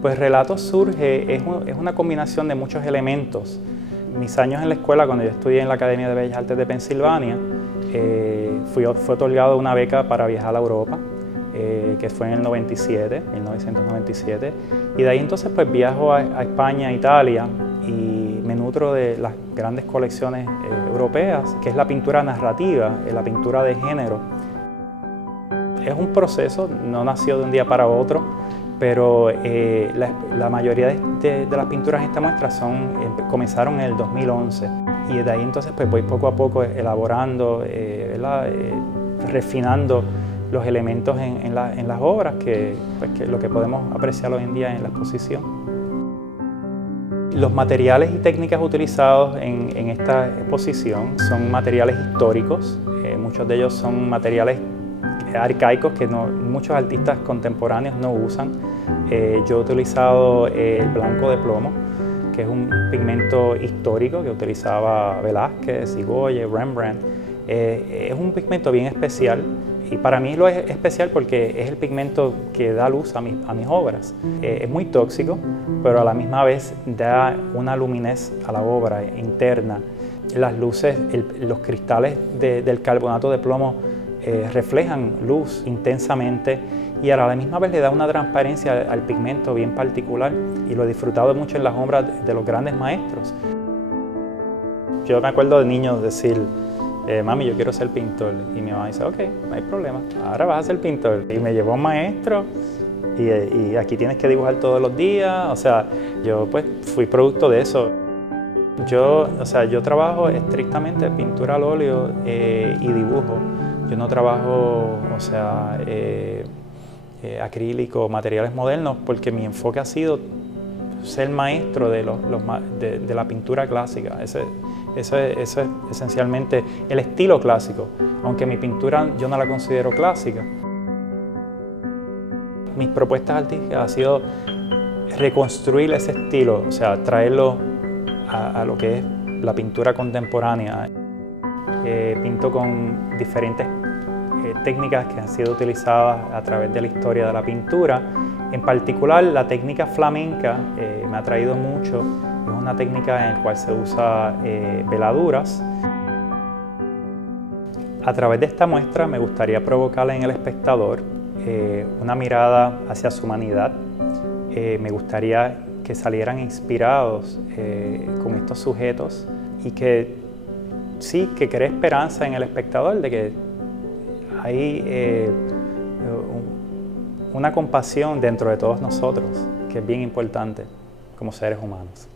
Pues Relatos surge, es una combinación de muchos elementos. Mis años en la escuela, cuando yo estudié en la Academia de Bellas Artes de Pensilvania, fue otorgado una beca para viajar a Europa, que fue en el 1997, y de ahí entonces pues viajo a España, a Italia, y me nutro de las grandes colecciones europeas, que es la pintura narrativa, la pintura de género. Es un proceso, no nació de un día para otro, pero la mayoría de las pinturas en esta muestra comenzaron en el 2011, y de ahí entonces pues voy poco a poco elaborando, refinando los elementos en las obras, que lo que podemos apreciar hoy en día en la exposición. Los materiales y técnicas utilizados en esta exposición son materiales históricos, muchos de ellos son materiales arcaicos que muchos artistas contemporáneos no usan. Yo he utilizado el blanco de plomo, que es un pigmento histórico que utilizaba Velázquez, Goya, Rembrandt. Es un pigmento bien especial, y para mí lo es especial porque es el pigmento que da luz a mis obras. Es muy tóxico, pero a la misma vez da una luminez a la obra interna. Las luces, los cristales del carbonato de plomo reflejan luz intensamente, y a la misma vez le da una transparencia al pigmento bien particular, y lo he disfrutado mucho en las obras de los grandes maestros. Yo me acuerdo de niños decir, mami, yo quiero ser pintor, y mi mamá dice, ok, no hay problema, ahora vas a ser pintor. Y me llevó un maestro, y aquí tienes que dibujar todos los días. O sea, yo pues fui producto de eso. Yo trabajo estrictamente pintura al óleo y dibujo. Yo no trabajo, acrílico, materiales modernos, porque mi enfoque ha sido ser maestro de la pintura clásica. Eso es esencialmente el estilo clásico, aunque mi pintura yo no la considero clásica. Mis propuestas artísticas ha sido reconstruir ese estilo, o sea, traerlo a lo que es la pintura contemporánea. Pinto con diferentes técnicas que han sido utilizadas a través de la historia de la pintura. En particular, la técnica flamenca me ha traído mucho. Es una técnica en la cual se usa veladuras. A través de esta muestra me gustaría provocarle en el espectador una mirada hacia su humanidad. Me gustaría que salieran inspirados con estos sujetos, y que cree esperanza en el espectador de que hay una compasión dentro de todos nosotros, que es bien importante como seres humanos.